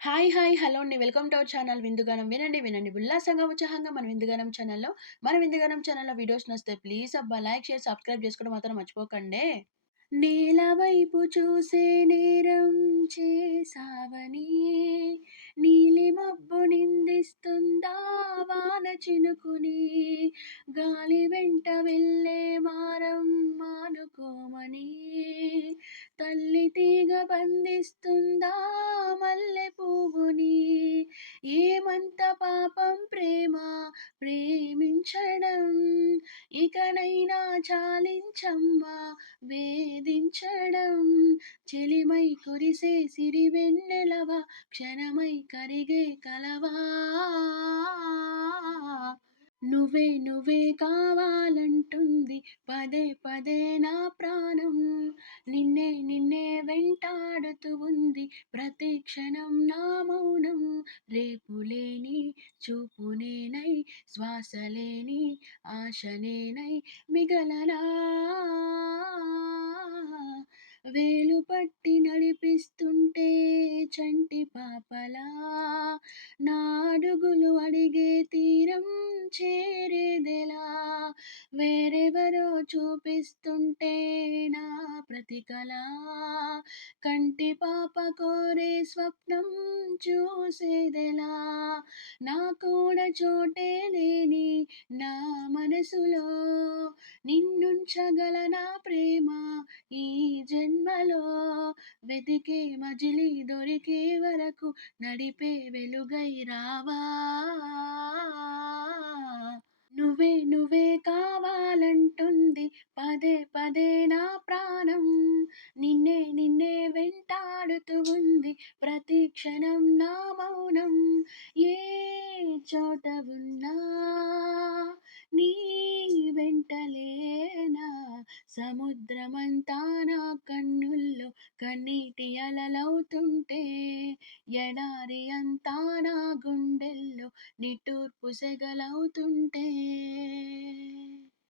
Hi! Hi! Hello అండి. Welcome to our channel Vindugaanam. వినండి, వినండి ఉల్లాసంగా, ఉత్సాహంగా మన విందుగానం ఛానల్‌లో మన విందుగానం ఛానల్‌లో వీడియోస్ నస్తే ప్లీజ్ అబ్బా! లైక్, షేర్, సబ్స్క్రైబ్ చేసుకోవడం మాత్రం మర్చిపోకండే. నేల వైపు చూసే నేరం చేసావని నీలి మబ్బు నిందిస్తుందా వాన చినుకుని గాలి వెంట వెళ్ళే మారం మానుకోమని తల్లి తీగ బంధిస్తుందా మల్లె పువ్వుని ఏమంత పాపం ప్రేమ ప్రేమించడం? ఇకనైనా చాలించమ్మా వేధించడం? చెలిమై కురిసే సిరివెన్నెలవా క్షణమై కరిగే కలవా? నువ్వే నువ్వే కావాలంటుంది. పదే పదే నా ప్రాణం. నిన్నే నిన్నే వెంటాడుతూ ఉంది. ప్రతి క్షణం నా మౌనం. రేపు లేని చూపునేనై శ్వాస లేని మిగలనా? వేలు పట్టి నడిపిస్తుంటే చంటి పాపలా వేరెవరో చూపిస్తుంటే నా ప్రతికళ కంటి పాప కోరే స్వప్నం చూసేదెలా? నా కూడా చోటే లేని నా మనసులో నిన్నుంచగల నా ప్రేమ ఈ జన్మలో. వెతికే మజిలి దొరికే వరకు నడిపే వెలుగై రావా. నువ్వే నువ్వే పదే పదే నా ప్రాణం నిన్నే నిన్నే వెంటాడుతూ ఉంది. ప్రతి క్షణం నా మౌనం ఏ చోట ఉన్నా నీ వెంటలేనా? సముద్రమంతా నా కన్నుల్లో కన్నీటి అలలవుతుంటే ఎడారి అంతా నా గుండెల్లో నిట్టూర్పు సెగలవుతుంటే